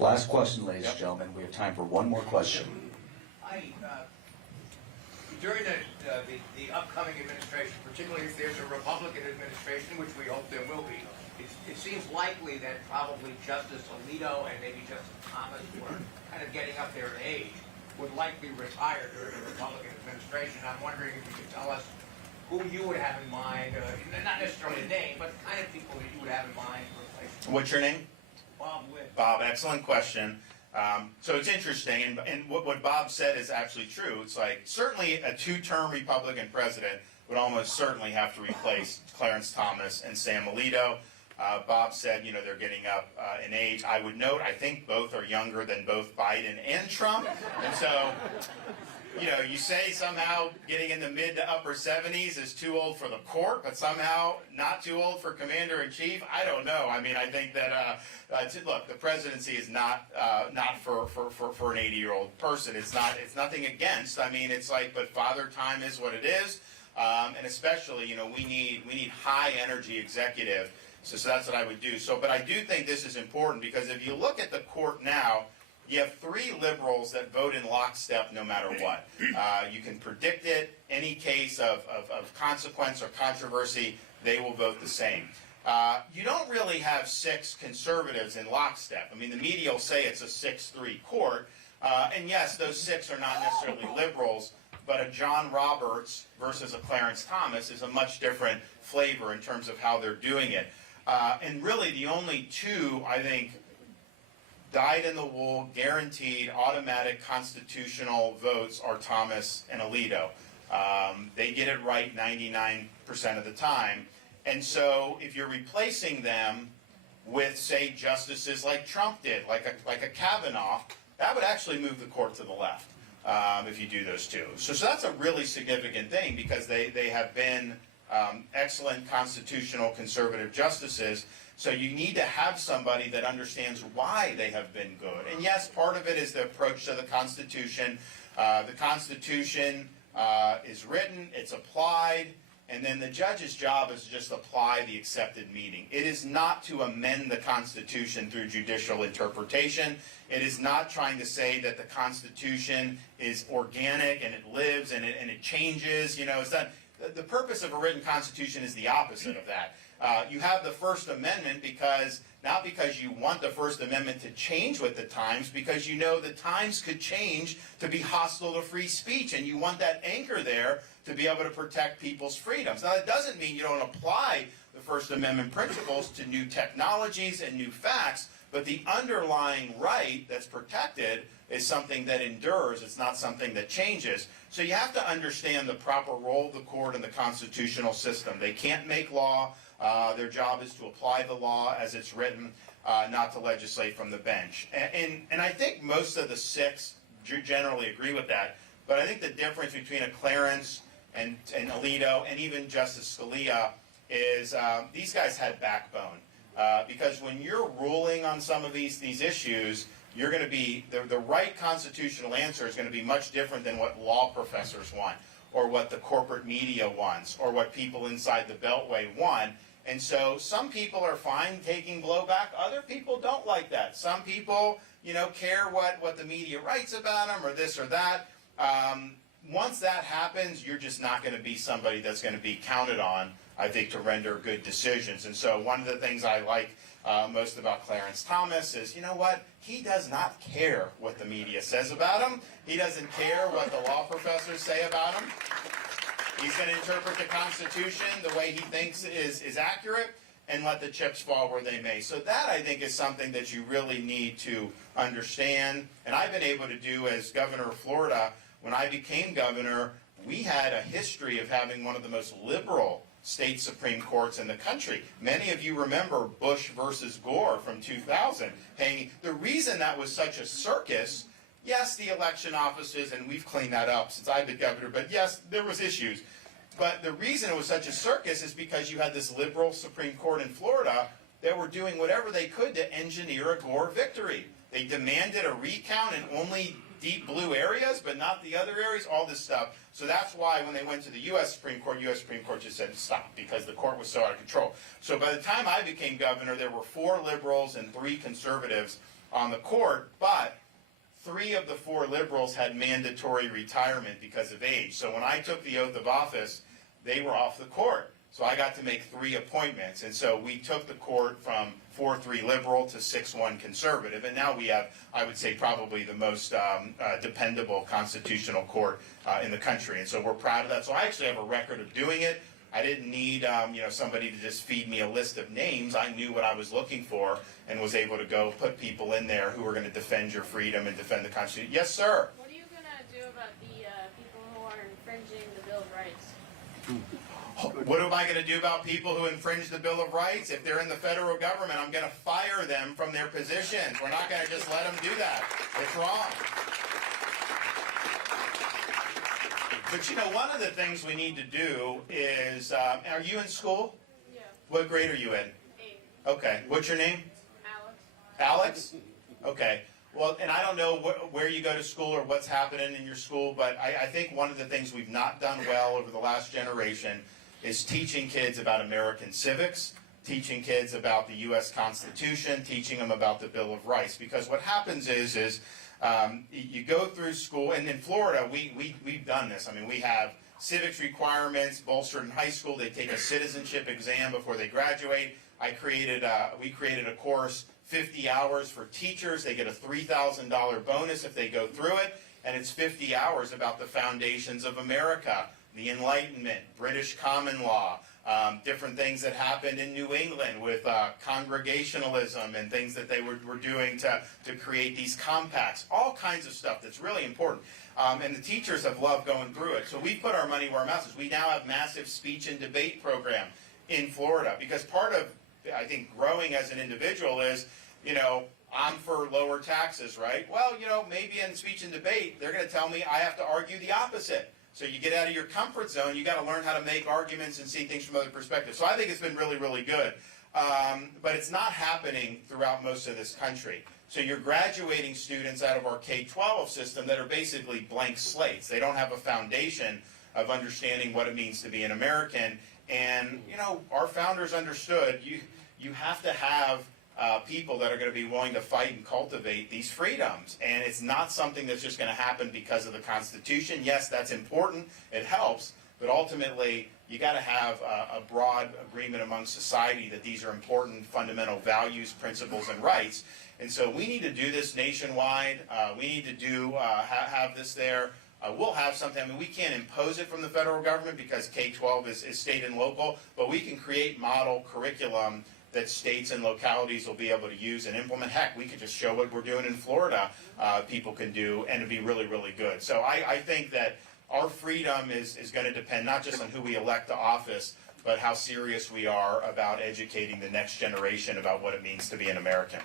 Last question, ladies and gentlemen. We have time for one more question. During the upcoming administration, particularly if there's a Republican administration, which we hope there will be, it seems likely that probably Justice Alito and maybe Justice Thomas, who are kind of getting up there in age, would likely retire during a Republican administration. I'm wondering if you could tell us who you would have in mind, not necessarily a name, but the kind of people that you would have in mind to replace them. What's your name? Bob Witt. Bob, excellent question. So it's interesting, and what Bob said is actually true. It's like, certainly a two-term Republican president would almost certainly have to replace Clarence Thomas and Sam Alito. Bob said, they're getting up in age. I would note, I think both are younger than both Biden and Trump. And so, you say somehow getting in the mid to upper 70s is too old for the court, but somehow not too old for commander-in-chief. I don't know. I mean, I think that, look, the presidency is not for an 80-year-old person. It's nothing against. I mean, it's like, but father time is what it is. And especially, we need high energy executive. So that's what I would do. But I do think this is important because if you look at the court now, you have three liberals that vote in lockstep no matter what. You can predict it. Any case of consequence or controversy, they will vote the same. You don't really have six conservatives in lockstep. I mean, the media will say it's a 6-3 court. And yes, those six are not necessarily liberals, but a John Roberts versus a Clarence Thomas is a much different flavor in terms of how they're doing it. And really the only two, I think, dyed-in-the-wool, guaranteed, automatic constitutional votes are Thomas and Alito. They get it right 99% of the time. And so if you're replacing them with, say, justices like Trump did, like a Kavanaugh, that would actually move the court to the left if you do those two. So that's a really significant thing because they have been excellent constitutional conservative justices. So you need to have somebody that understands why they have been good. And yes, part of it is the approach to the Constitution. The Constitution is written, it's applied, and then the judge's job is to just apply the accepted meaning. It is not to amend the Constitution through judicial interpretation. It is not trying to say that the Constitution is organic and it lives and it changes. It's not. The purpose of a written Constitution is the opposite of that. You have the First Amendment not because you want the First Amendment to change with the times, because you know the times could change to be hostile to free speech, and you want that anchor there to be able to protect people's freedoms. Now, that doesn't mean you don't apply the First Amendment principles to new technologies and new facts, but the underlying right that's protected is something that endures. It's not something that changes. So you have to understand the proper role of the court in the constitutional system. They can't make law. Their job is to apply the law as it's written, not to legislate from the bench. And I think most of the six generally agree with that. But I think the difference between a Clarence and Alito and even Justice Scalia is these guys had backbone. Because when you're ruling on some of these issues, you're going to be, the right constitutional answer is going to be much different than what law professors want, or what the corporate media wants, or what people inside the Beltway want. And so some people are fine taking blowback. Other people don't like that. Some people, care what the media writes about them or this or that. Once that happens, you're just not going to be somebody that's going to be counted on, I think, to render good decisions. And so one of the things I like most about Clarence Thomas is, he does not care what the media says about him. He doesn't care what the law professors say about him. He's going to interpret the Constitution the way he thinks is accurate and let the chips fall where they may. So that, I think, is something that you really need to understand. And I've been able to do as governor of Florida. When I became governor, we had a history of having one of the most liberal state Supreme Courts in the country. Many of you remember Bush versus Gore from 2000. The reason that was such a circus, yes, the election offices, and we've cleaned that up since I've been governor, but yes, there was issues. But the reason it was such a circus is because you had this liberal Supreme Court in Florida that were doing whatever they could to engineer a Gore victory. They demanded a recount in only deep blue areas, but not the other areas, all this stuff. So that's why when they went to the U.S. Supreme Court just said stop, because the court was so out of control. So by the time I became governor, there were 4 liberals and 3 conservatives on the court, but 3 of the 4 liberals had mandatory retirement because of age. So when I took the oath of office, they were off the court. So I got to make 3 appointments. And so we took the court from 4-3 liberal to 6-1 conservative. And now we have, I would say, probably the most dependable constitutional court in the country. And so we're proud of that. So I actually have a record of doing it. I didn't need somebody to just feed me a list of names. I knew what I was looking for and was able to go put people in there who were going to defend your freedom and defend the Constitution. Yes, sir. What are you going to do about the people who are infringing the Bill of Rights? What am I going to do about people who infringe the Bill of Rights? If they're in the federal government, I'm going to fire them from their positions. We're not going to just let them do that. It's wrong. But you know, one of the things we need to do is, are you in school? Yeah. What grade are you in? 8. Okay. What's your name? Alex. Alex? Okay. Well, and I don't know where you go to school or what's happening in your school, but I think one of the things we've not done well over the last generation is teaching kids about American civics, teaching kids about the U.S. Constitution, teaching them about the Bill of Rights. Because what happens is you go through school, and in Florida, we've done this. I mean, we have civics requirements bolstered in high school. They take a citizenship exam before they graduate. We created a course, 50 hours for teachers. They get a $3,000 bonus if they go through it, and it's 50 hours about the foundations of America, the Enlightenment, British common law, different things that happened in New England with congregationalism and things that they were doing to create these compacts, all kinds of stuff that's really important. And the teachers have loved going through it. So we put our money where our mouth is. We now have massive speech and debate program in Florida, because part of, I think, growing as an individual is, I'm for lower taxes, right? Well, maybe in speech and debate, they're going to tell me I have to argue the opposite. So you get out of your comfort zone, you got to learn how to make arguments and see things from other perspectives. So I think it's been really, really good. But it's not happening throughout most of this country. So you're graduating students out of our K-12 system that are basically blank slates. They don't have a foundation of understanding what it means to be an American. And, our founders understood you have to have people that are going to be willing to fight and cultivate these freedoms. And it's not something that's just going to happen because of the Constitution. Yes, that's important. It helps. But ultimately, you got to have a broad agreement among society that these are important fundamental values, principles, and rights. And so we need to do this nationwide. We need to have this there. We'll have something. I mean, we can't impose it from the federal government because K-12 is state and local, but we can create model curriculum that states and localities will be able to use and implement. Heck, we could just show what we're doing in Florida people can do, and it'd be really, really good. So I think that our freedom is going to depend not just on who we elect to office, but how serious we are about educating the next generation about what it means to be an American.